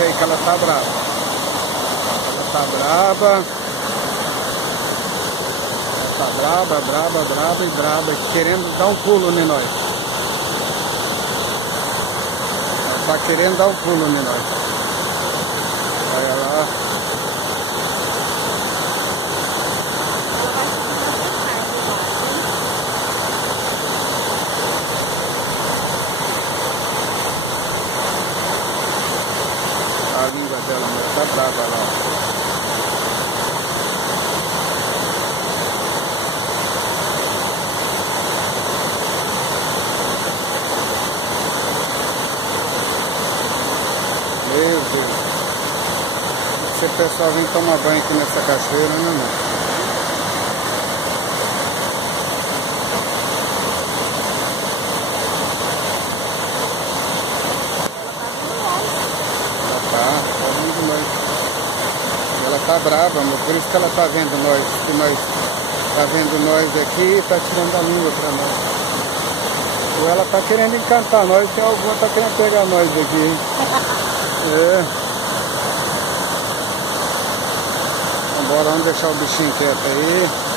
paciência aí que ela tá brava. Ela tá brava. Ela tá brava, brava, brava e brava, querendo dar um pulo em nós. Ela tá querendo dar um pulo em nós. Olha lá. A língua dela, mas tá brava lá. Meu Deus. Esse pessoal vem tomar banho aqui nessa cachoeira, né, não? Ela tá brava, mas por isso que ela tá vendo nós, que nós tá vendo nós aqui e tá tirando a língua pra nós. Ou ela tá querendo encantar nós, que alguma tá querendo pegar nós aqui. É. Vambora, vamos deixar o bichinho quieto aí.